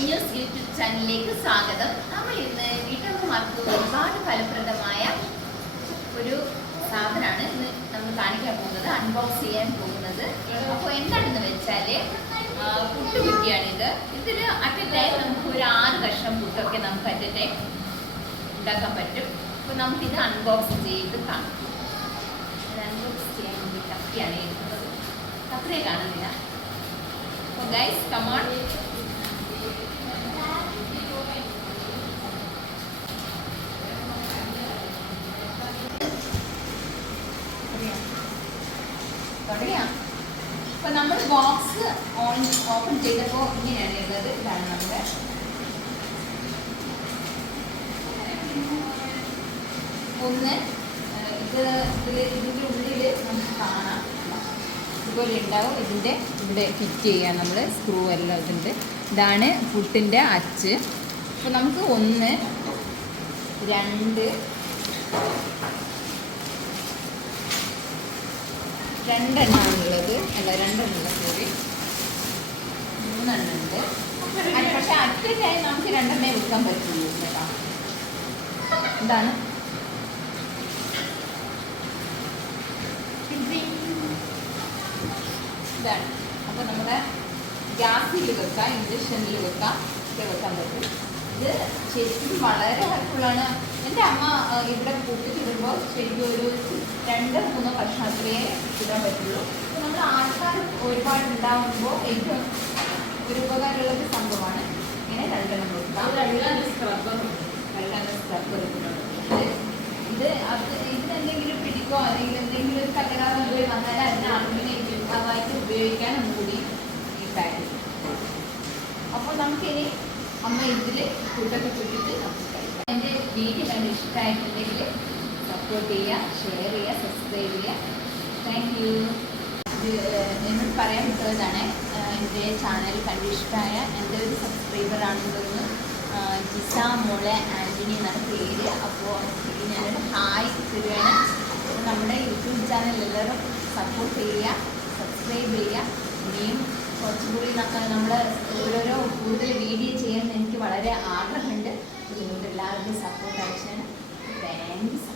News YouTube ചാനലിലേക്ക് സ്വാഗതം. നമ്മൾ ഇന്ന് വീട്ടമ്മമാർക്ക് ഒരുപാട് ഫലപ്രദമായ ഒരു സാധനമാണ് ഇന്ന് നമ്മൾ കാണിക്കാൻ പോകുന്നത്, അൺബോക്സ് ചെയ്യാൻ പോകുന്നത്. അപ്പോൾ എന്താണെന്ന് വെച്ചാൽ പുട്ടുകുറ്റിയാണിത്. ഇതിൽ അറ്റ് എ ടൈം നമുക്ക് ഒരു 6 കഷ്ണം പുട്ടൊക്കെ നമുക്ക് അറ്റ് എ ടൈം ഉണ്ടാക്കാൻ പറ്റും. അപ്പോൾ നമുക്കിത് അൺബോക്സ് ചെയ്ത് കാണാം. അൺബോക്സ് ചെയ്യാൻ വേണ്ടി കത്തിയാണ് ഇരിക്കുന്നത്. കത്തിയെ കാണുന്നില്ല. അപ്പോൾ ഗൈസ് കം ഓൺ. അപ്പൊ നമ്മൾ ബോക്സ് ഓപ്പൺ ചെയ്തപ്പോൾ ഇങ്ങനെയാണ് ഉള്ളത്. ഇതാണ് നമ്മുടെ ഒന്ന്. ഇതിൻ്റെ ഉള്ളിൽ നമുക്ക് കാണാം ഇതുപോലെ ഉണ്ടാവും. ഇതിൻ്റെ ഇവിടെ ഫിറ്റ് ചെയ്യാം നമ്മൾ, സ്ക്രൂ എല്ലാം ഇതുണ്ട്. ഇതാണ് പുട്ടിൻ്റെ അച്ച്. അപ്പോൾ നമുക്ക് 1 2 രണ്ടെണ്ണമാണുള്ളത്. അല്ല, 2 എണ്ണമുള്ള, സോറി, 3 എണ്ണം ഉണ്ട്. പക്ഷെ അറ്ററ്റായി നമുക്ക് 2 എണ്ണേ വെക്കാൻ പറ്റുള്ളൂ കേട്ടോ. എന്താണ് ഇതാണ്. അപ്പോൾ നമ്മുടെ ഗ്യാസിൽ വെക്കാം, ഇൻഡക്ഷനിൽ വെക്കാം, ഒക്കെ വെക്കാൻ പറ്റും. ഇത് ശരിക്കും വളരെ ഹെൽപ്ഫുള്ളാണ്. എൻ്റെ അമ്മ ഇവിടെ കൂട്ടിച്ചിടുമ്പോൾ ശരിക്കും ഒരു 2-3 കഷ്ണം അത്രയേ ഇടാൻ പറ്റുള്ളൂ. അപ്പോൾ നമ്മൾ ആൾക്കാർ ഒരുപാട് ഉണ്ടാകുമ്പോൾ ഏറ്റവും ഒരു ഉപകാരമുള്ളൊരു സംഭവമാണ്. ഇങ്ങനെ 2 എണ്ണം കൊടുക്കാം. സ്ക്രബ്ബർ ഇതിനെന്തെങ്കിലും പിടിക്കോ അല്ലെങ്കിൽ എന്തെങ്കിലും ഒരു തകരാറ് വന്നാൽ അതിനെ ആയിട്ട് ഉപയോഗിക്കാൻ ഒന്നുകൂടി ഈ പാക്ക്. അപ്പോൾ നമുക്കിനി അമ്മ ഇതിൽ ഫുഡൊക്കെ ചുറ്റിട്ട് നമുക്ക് കഴിക്കാം. എൻ്റെ വീഡിയോ കണ്ട് ഇഷ്ടമായിട്ടുണ്ടെങ്കിൽ സപ്പോർട്ട് ചെയ്യുക, ഷെയർ ചെയ്യുക, സബ്സ്ക്രൈബ് ചെയ്യുക. Thank you. ഇത് എന്നോട് പറയാൻ പറ്റുന്നതാണ്, എൻ്റെ ചാനൽ കണ്ട് ഇഷ്ടമായ എൻ്റെ ഒരു സബ്സ്ക്രൈബറാണെന്ന് ജിസ മോളെ ആൻ്റണി എന്നാണ് പേര്. അപ്പോൾ ഞാനൊരു ഹായ് തരുവാണ്. നമ്മുടെ യൂട്യൂബ് ചാനൽ എല്ലാവരും സപ്പോർട്ട് ചെയ്യുക, സബ്സ്ക്രൈബ് ചെയ്യുക. ഇനിയും കുറച്ചുകൂടി നമ്മൾ ഓരോരോ കൂടുതൽ വീഡിയോ ചെയ്യാൻ എനിക്ക് വളരെ ആഗ്രഹമുണ്ട്. അതുകൊണ്ട് എല്ലാവരുടെയും സപ്പോർട്ട് ആവശ്യമാണ്. താങ്ക്സ്.